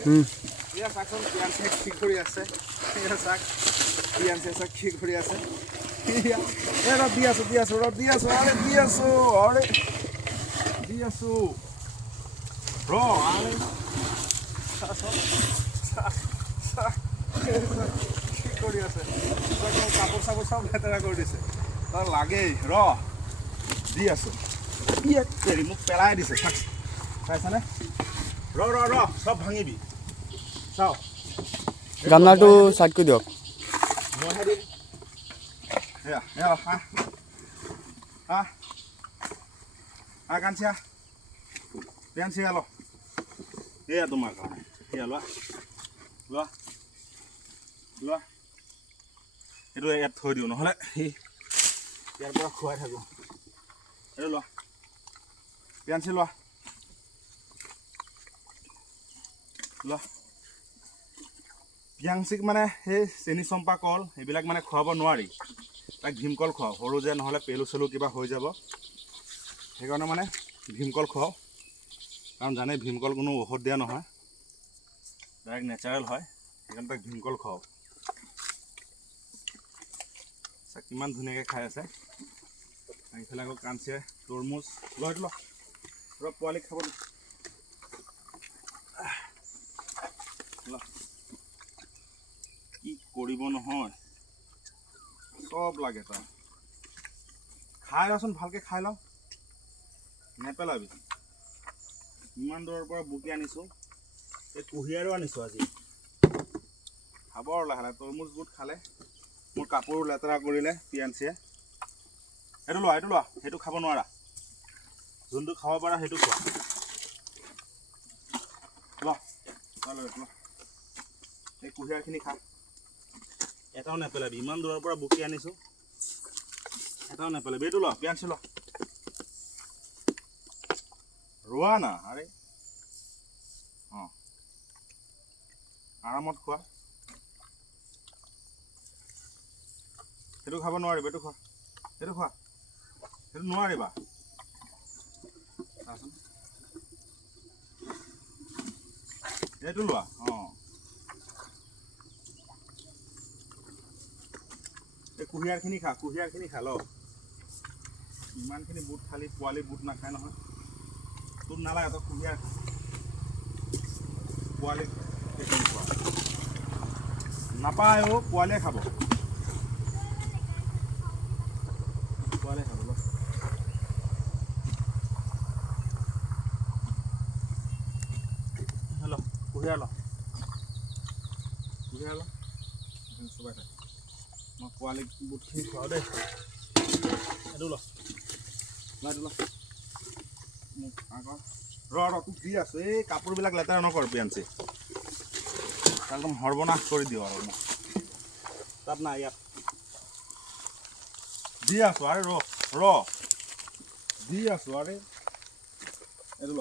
এয়া চাকচোন পিয়াঞ্চে কি কৰি আছে এয়া চাক পিয়াঞ্চে চাক কি কৰি আছে ৰ'দ দি আছোঁ আৰে দি আছোঁ ৰ আৰে কি কৰি আছে কাপোৰ চাপোৰ চব লেতেৰা কৰি দিছে তাৰ লাগেই দি আছোঁ মোক পেলাই দিছে চাক চাইছানে ৰ চব ভাঙিবি চাওঁ গামলাটো চাইড কৰি দিয়ক মইহে দিম এয়া কাঞ্চিয়া পেঞ্চিয়া ল এয়া তোমাৰ কাৰণে এয়া লোৱা এইটো ইয়াত থৈ দিওঁ নহ'লে সি ইয়াৰ পৰা খুৱাই থাকোঁ এইটো লোৱা পেঞ্চিল লোৱা পিয়াঞ্চিক মানে সেই চেনি চম্পা কল এইবিলাক মানে খুৱাব নোৱাৰি তাক ভীমকল খুৱাওঁ সৰু যে নহ'লে পেলু চেলু কিবা হৈ যাব সেইকাৰণে মানে ভীমকল খুৱাওঁ কাৰণ জানে ভীমকল কোনো ঔষধ দিয়া নহয় ডাইৰেক্ট নেচাৰেল হয় সেইকাৰণে তাক ভীমকল খুৱাওঁ কিমান ধুনীয়াকৈ খাই আছে এইফালে আকৌ কাঞ্চিয়ে তৰমুজ ল পোৱালি খাব কি কৰিব নহয় চব লাগে তাৰ খাই লচোন ভালকৈ খাই লওঁ নেপেলাবি ইমান দূৰৰ পৰা বুকি আনিছোঁ এই কুঁহিয়াৰো আনিছোঁ আজি খাব আৰু লাহে লাহে তৰমুজ বুট খালে মোৰ কাপোৰ লেতেৰা কৰিলে পিয়াঞ্চিয়ে এইটো লোৱা সেইটো খাব নোৱাৰা যোনটো খাব পাৰা সেইটো খোৱা ল এই কুঁহিয়াৰখিনি খা এটাও নেপেলাবি ইমান দূৰৰ পৰা বুকি আনিছোঁ এটাও নেপেলাবি এইটো ল পিয়াঞ্চি ল ৰোৱা না আৰে আৰামত খোৱা সেইটো খাব নোৱাৰিবা এইটো খোৱা সেইটো নোৱাৰিবা চাচোন এইটো লোৱা এই কুঁহিয়াৰখিনি খা ল ইমানখিনি বুট খালি পোৱালি বুট নাখায় নহয় তোৰ নালাগে তই কুঁহিয়াৰ পোৱালি সেইখিনি খোৱা নাপায় পোৱালিয়ে খাব ল কুঁহিয়াৰ ল চবাই থাক মই পোৱালি বুটখিনি খুৱাওঁ দেই এইটো ল মোক আকৌ তোক দি আছোঁ এই কাপোৰবিলাক লেতেৰা নকৰ পিয়াঞ্চি একদম সৰ্বনাশ কৰি দিওঁ আৰু মোক তাত নাই ইয়াত দি আছোঁ আৰে দি আছোঁ আৰে এইটো ল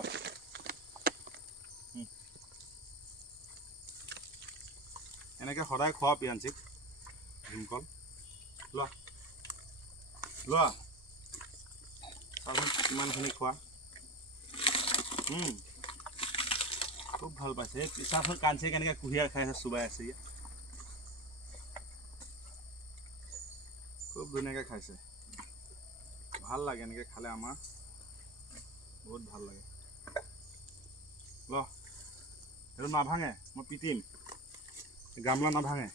এনেকৈ সদায় খোৱা পিয়াঞ্চিক ভীমকল লোৱা কিমানখিনি খোৱা খুব ভাল পাইছে এই পিছাখন কাঞ্চিয়ে কেনেকৈ কুঁহিয়াৰ খাই আছে চুবাই আছে ইয়াত খুব ধুনীয়াকৈ খাইছে ভাল লাগে এনেকৈ খালে আমাৰ বহুত ভাল লাগে ল এইটো নাভাঙে মই পিটিম গামলা নাভাঙে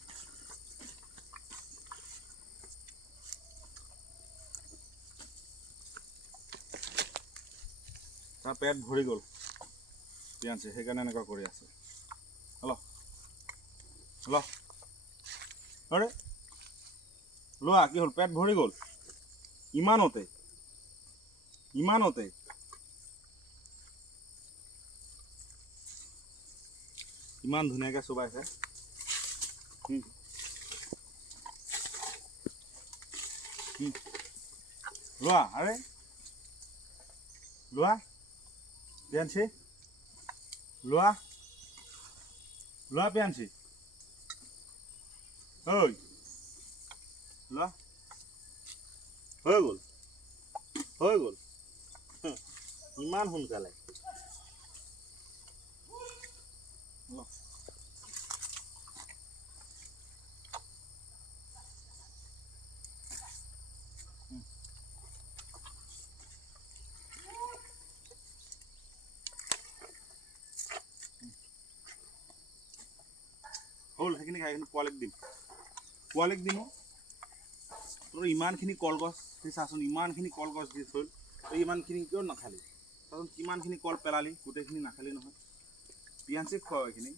তাৰ পেট ভৰি গ'ল পিয়াঞ্চি সেইকাৰণে এনেকুৱা কৰি আছে আৰে লোৱা কি হ'ল পেট ভৰি গ'ল ইমানতে ইমান ধুনীয়াকৈ চুবাইছে লোৱা আৰে লোৱা পিয়াঞ্চি লোৱা পিয়াঞ্চি ঐ লোৱা হৈ গ'ল ইমান সোনকালে হ'ল সেইখিনি খাই কিন্তু পোৱালিক দিম তোৰ ইমানখিনি কলগছ দি চাচোন ইমানখিনি কলগছ দি থৈ তই ইমানখিনি কিয় নাখালি চাচোন কিমানখিনি কল পেলালি গোটেইখিনি নাখালি নহয় পিয়াঞ্চিক খোৱা এইখিনি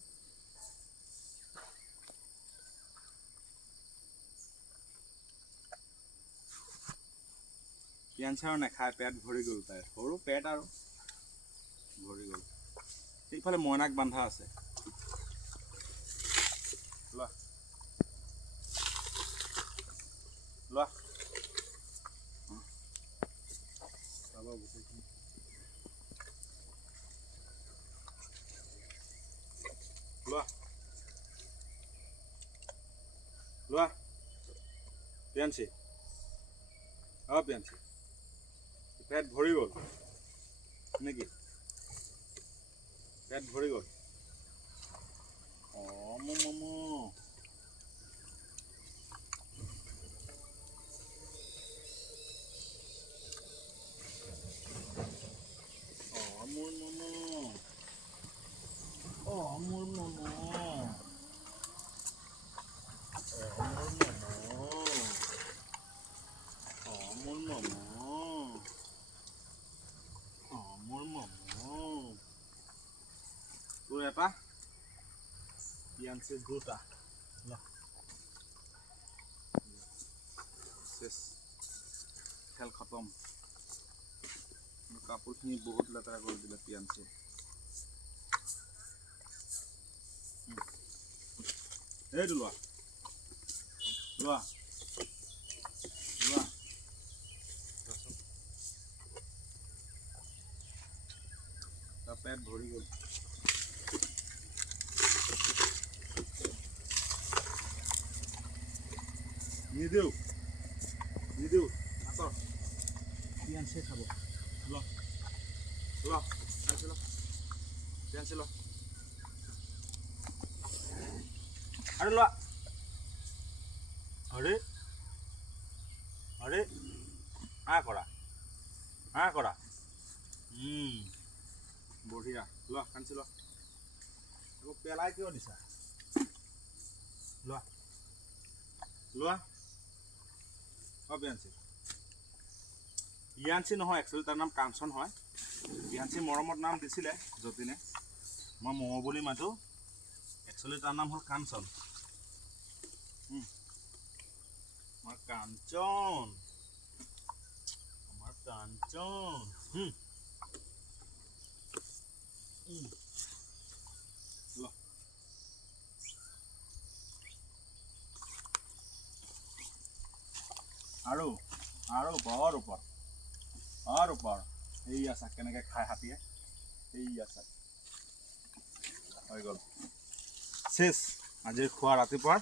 পিয়াঞ্চি আৰু নাখায় পেট ভৰি গ'ল তাই সৰু পেট আৰু ভৰি গ'ল সেইফালে মইনাক বান্ধা আছে লোৱা লোৱা লোৱা লোৱা পিয়াঞ্চি পিয়াঞ্চি পেট ভৰি গ'ল নেকি পেট ভৰি গ'ল তোৰ এটা পিয়াঞ্চিৰ দুটা শেষ খেল খতম কাপোৰখিনি বহুত লেতেৰা কৰি দিলে পিয়াঞ্চি এইটো লোৱা লোৱা লোৱা তাৰ পেট ভৰি গ'ল নিদিওঁ আচৰ পিয়াঞ্চি খাব ল পিয়াঞ্চি ল আৰু লোৱা আৰে কৰা বঢ়িয়া লোৱা কাঞ্চি লোৱা আকৌ পেলাই কিয় দিছা লোৱা পিয়াঞ্চি নহয় একচুৱেলি তাৰ নাম কাঞ্চন হয় পিয়াঞ্চি মৰমত নাম দিছিলে যতীনে মই ম'ম' বুলি মাতো একচুৱেলি তাৰ নাম হ'ল কাঞ্চন আমাৰ কাঞ্চন আৰু বৰ ওপৰ এইয়া চাক কেনেকৈ খাই হাতীয়ে এইয়া চাক হৈ গ'ল শেষ আজিৰ খোৱা ৰাতিপুৱাৰ